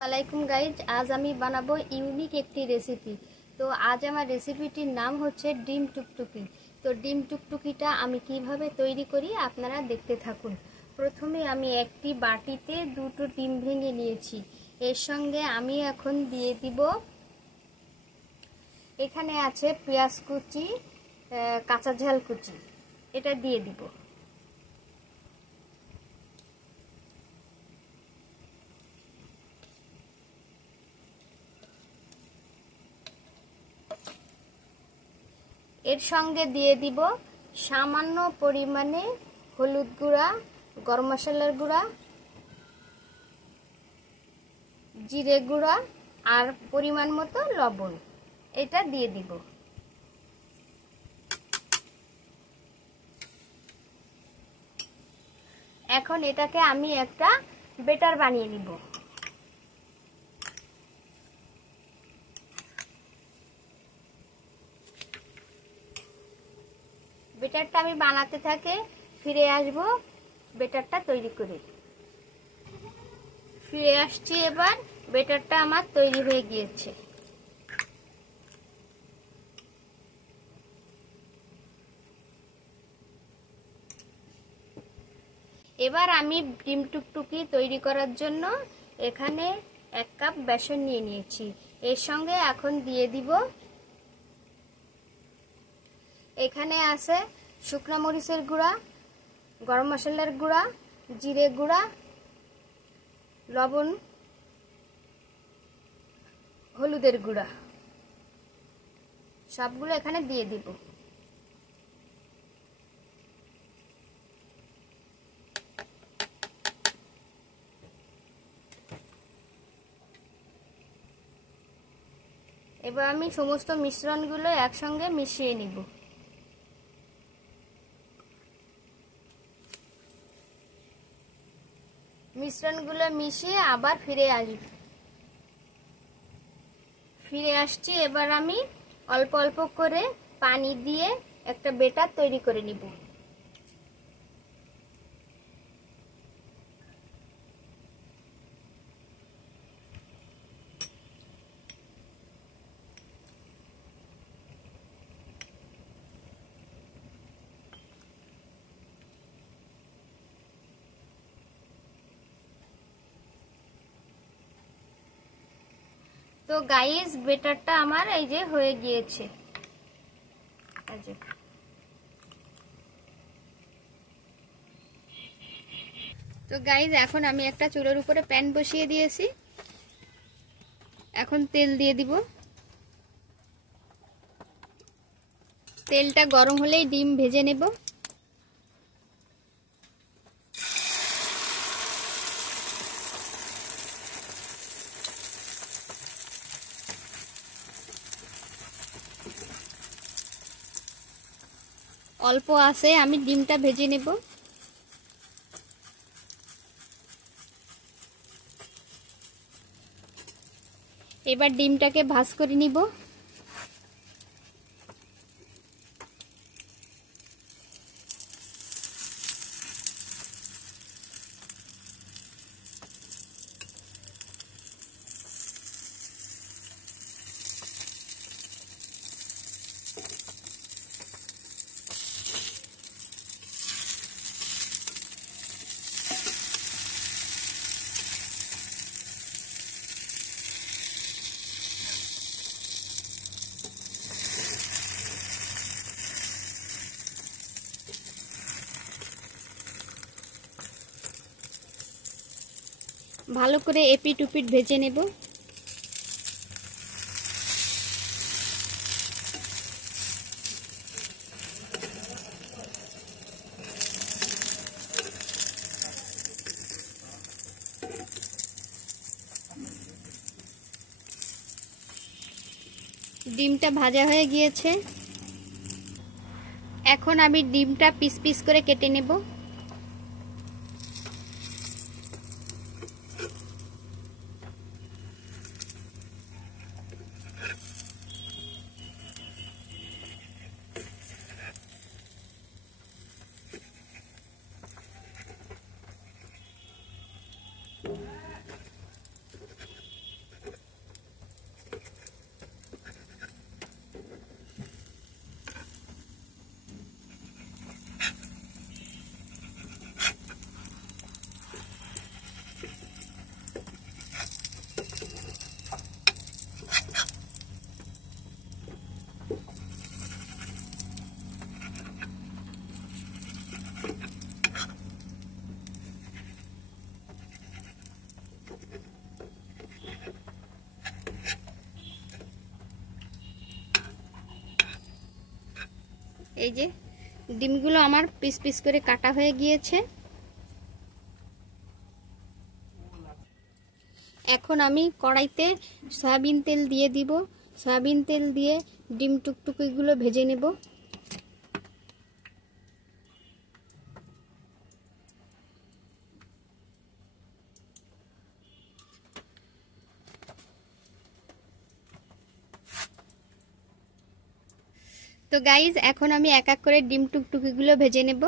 আসসালামাইকুম গাইজ, আজ আমি বানাবো ইউনিক একটি রেসিপি। তো আজ আমার রেসিপিটির নাম হচ্ছে ডিম টুকটুকি। তো ডিম টুকটুকিটা আমি কিভাবে তৈরি করি আপনারা দেখতে থাকুন। প্রথমে আমি একটি বাটিতে দুটো ডিম ভেঙে নিয়েছি। এর সঙ্গে আমি এখন দিয়ে দিব, এখানে আছে পেঁয়াজ কুচি, কাঁচা ঝাল কুচি, এটা দিয়ে দিব। এর সঙ্গে দিয়ে দিব সামান্য পরিমাণে হলুদ গুঁড়া, গরম মশলার গুঁড়া, জিরে গুঁড়া আর পরিমাণ মতো লবণ, এটা দিয়ে দিব। এখন এটাকে আমি একটা বেটার বানিয়ে নিব। বেটারটা আমি বানাতে থাকে, ফিরে আসব বেটারটা তৈরি করে। ফিরে আসছি, এবার বেটারটা আমার তৈরি হয়ে গিয়েছে। এবার আমি ডিম টুকটুকি তৈরি করার জন্য এখানে 1 কাপ বেসন নিয়ে নিয়েছি। এর সঙ্গে এখন দিয়ে দিব, এখানে আছে শুকনো মরিচের গুঁড়া, গরম মশলার গুঁড়া, জিরে গুঁড়া, লবণ, হলুদের গুঁড়া, সবগুলো এখানে দিয়ে দিব। এবার আমি সমস্ত মিশ্রণগুলো একসঙ্গে মিশিয়ে নিব। মিশ্রণগুলো মিশিয়ে আবার ফিরে আসছি। এবার আমি অল্প অল্প করে পানি দিয়ে একটা বেটার তৈরি করে নিব। তো গাইস, বেটারটা আমার এই যে হয়ে গিয়েছে। তো গাইস, এখন আমি একটা চুলার উপরে প্যান বসিয়ে দিয়েছি। এখন তেল দিয়ে দিব। তেলটা গরম হলেই ডিম ভেজে নেব। অল্প আছে আমি ডিমটা ভেজে নেব। এবার ডিমটাকে ভাজ করে নিব। ভালো করে এপিট উপিট ভেজে নেব। ডিমটা ভাজা হয়ে গিয়েছে। এখন আমি ডিমটা পিস পিস করে কেটে নেব। এই যে ডিমগুলো আমার পিস পিস করে কাটা হয়ে গিয়েছে। এখন আমি কড়াইতে সয়াবিন তেল দিয়ে দিব। সয়াবিন তেল দিয়ে ডিম টুকটুকিগুলো ভেজে নেব। তো গাইজ এখন আমি এক এক করে ডিম টুকটুকিগুলো ভেজে নেব।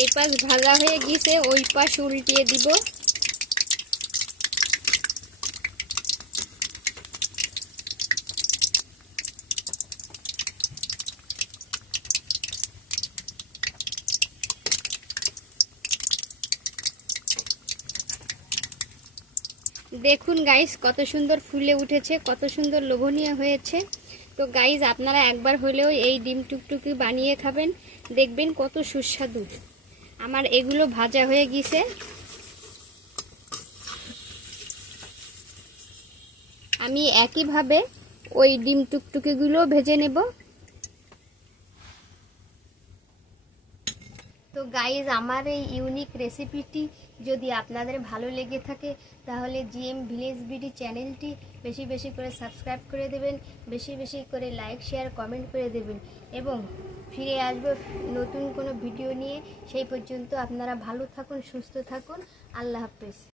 এই পাশ ভাজা হয়ে গিয়েছে, ওই পাশ উল্টিয়ে দিব। দেখুন গাইস কত সুন্দর ফুলে উঠেছে, কত সুন্দর লোভনীয় হয়েছে। তো গাইস আপনারা একবার হলেও এই ডিম টুকটুকি বানিয়ে খাবেন, দেখবেন কত সুস্বাদু। আমার এগুলো ভাজা হয়ে গিয়েছে। আমি একইভাবে ওই ডিম টুকটুকিগুলো ভেজে নেব। তো গাইজ আমার এই ইউনিক রেসিপিটি যদি আপনাদের ভালো লেগে থাকে তাহলে জিএম ভিলেজ বিডি চ্যানেলটি বেশি বেশি করে সাবস্ক্রাইব করে দেবেন, বেশি বেশি করে লাইক শেয়ার কমেন্ট করে দেবেন এবং ফিরে আসবো নতুন কোনো ভিডিও নিয়ে। সেই পর্যন্ত আপনারা ভালো থাকুন, সুস্থ থাকুন। আল্লাহ হাফেজ।